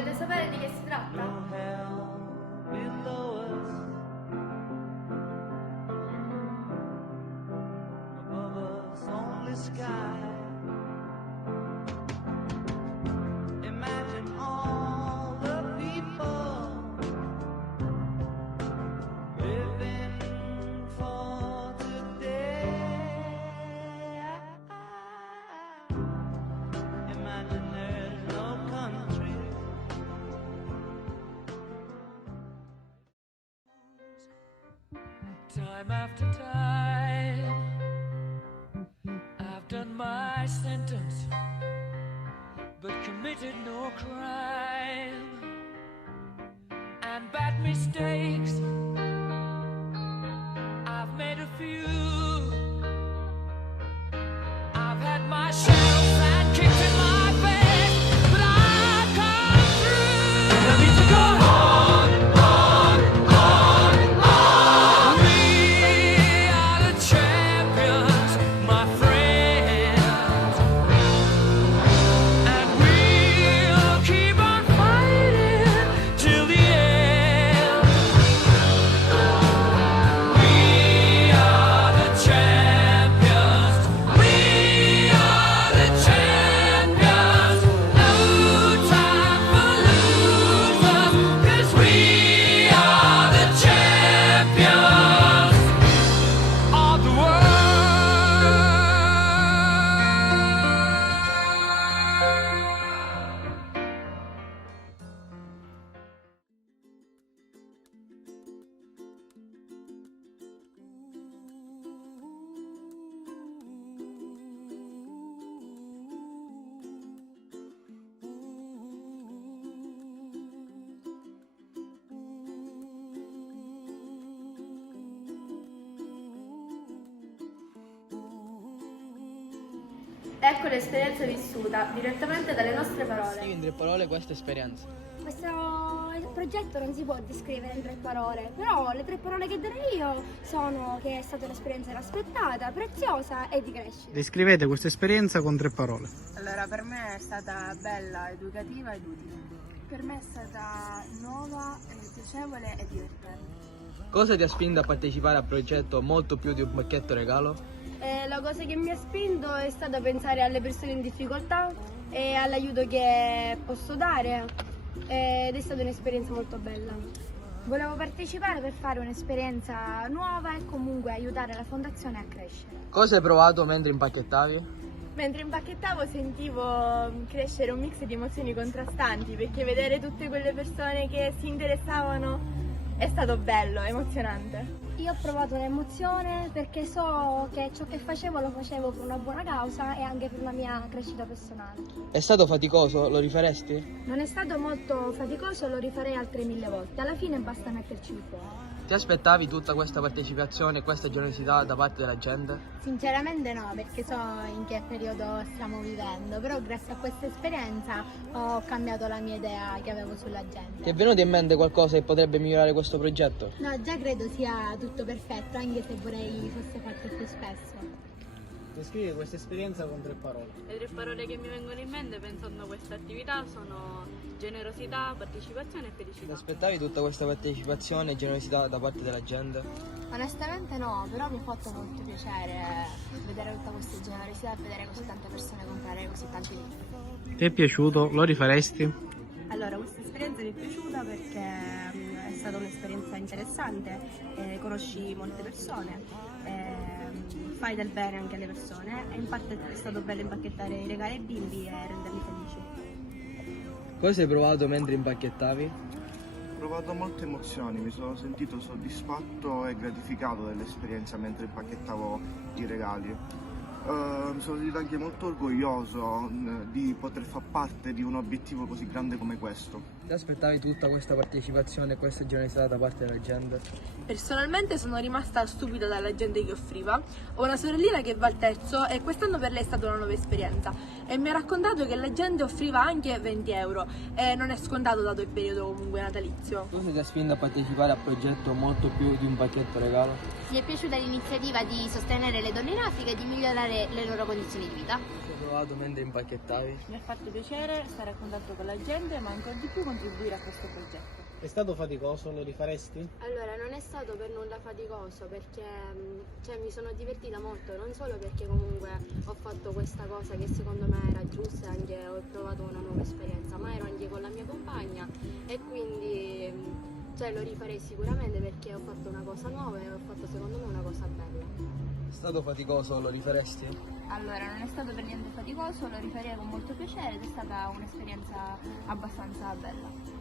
Volete sapere di che si tratta? No hell below us, above us only sky. Imagine all the people living for today. Imagine there's no country. Time after time, I've done my sentence, but committed no crime. And bad mistakes, I've made a few. I've had my shadows and kicks in my face, but I've come through. And I need to go on, on, on, on. We are the champions, my friends, and we'll keep on fighting till the end. We are the champions. We are the champions. No time for losers, 'cause we are the champions of the world. Ecco l'esperienza vissuta direttamente dalle nostre parole. Scrivi in 3 parole questa esperienza. Questo progetto non si può descrivere in 3 parole, però le 3 parole che darei io sono che è stata un'esperienza inaspettata, preziosa e di crescita. Descrivete questa esperienza con 3 parole. Allora, per me è stata bella, educativa ed utile. Per me è stata nuova, piacevole e divertente. Cosa ti ha spinto a partecipare al progetto molto più di un pacchetto regalo? La cosa che mi ha spinto è stata pensare alle persone in difficoltà e all'aiuto che posso dare ed è stata un'esperienza molto bella. Volevo partecipare per fare un'esperienza nuova e comunque aiutare la fondazione a crescere. Cosa hai provato mentre impacchettavi? Mentre impacchettavo sentivo crescere un mix di emozioni contrastanti, perché vedere tutte quelle persone che si interessavano è stato bello, emozionante. Io ho provato un'emozione perché so che ciò che facevo lo facevo per una buona causa e anche per la mia crescita personale. È stato faticoso? Lo rifaresti? Non è stato molto faticoso, lo rifarei altre 1000 volte. Alla fine basta metterci il cuore. Ti aspettavi tutta questa partecipazione e questa generosità da parte della gente? Sinceramente no, perché so in che periodo stiamo vivendo, però grazie a questa esperienza ho cambiato la mia idea che avevo sulla gente. Ti è venuto in mente qualcosa che potrebbe migliorare questo progetto? No, già credo sia tutto perfetto, anche se vorrei fosse fatto più spesso. Descrivi questa esperienza con 3 parole. Le 3 parole che mi vengono in mente pensando a questa attività sono generosità, partecipazione e Ti felicità. aspettavi tutta questa partecipazione e generosità da parte della gente? Onestamente no, però mi ha fatto molto piacere vedere tutta questa generosità e vedere così tante persone comprare così tanti libri. Ti è piaciuto? Lo rifaresti? Allora, questa esperienza mi è piaciuta perché è stata un'esperienza interessante, conosci molte persone, fai del bene anche alle persone e in parte è stato bello impacchettare i regali ai bimbi e renderli felici. Cosa hai provato mentre impacchettavi? Ho provato molte emozioni, mi sono sentito soddisfatto e gratificato dell'esperienza mentre impacchettavo i regali. Mi sono sentito anche molto orgoglioso di poter far parte di un obiettivo così grande come questo. Ti aspettavi tutta questa partecipazione e questa generosità da parte della gente? Personalmente sono rimasta stupida dalla gente che offriva. Ho una sorellina che va al terzo e quest'anno per lei è stata una nuova esperienza e mi ha raccontato che la gente offriva anche 20 euro e non è scontato dato il periodo comunque natalizio. Cosa ti ha spinto a partecipare al progetto molto più di un pacchetto regalo? Mi è piaciuta l'iniziativa di sostenere le donne in Africa e di migliorare le loro condizioni di vita. provato mentre impacchettavi? Mi ha fatto piacere stare a contatto con la gente, ma ancora di più contribuire a questo progetto. È stato faticoso? Lo rifaresti? Allora, non è stato per nulla faticoso perché mi sono divertita molto, non solo perché comunque ho fatto questa cosa che secondo me era giusta e anche ho provato una nuova esperienza, ma ero anche con la mia compagna e quindi lo rifarei sicuramente perché ho fatto una cosa nuova e ho fatto secondo me una cosa bella. È stato faticoso, lo rifaresti? Allora, non è stato per niente faticoso, lo rifarei con molto piacere ed è stata un'esperienza abbastanza bella.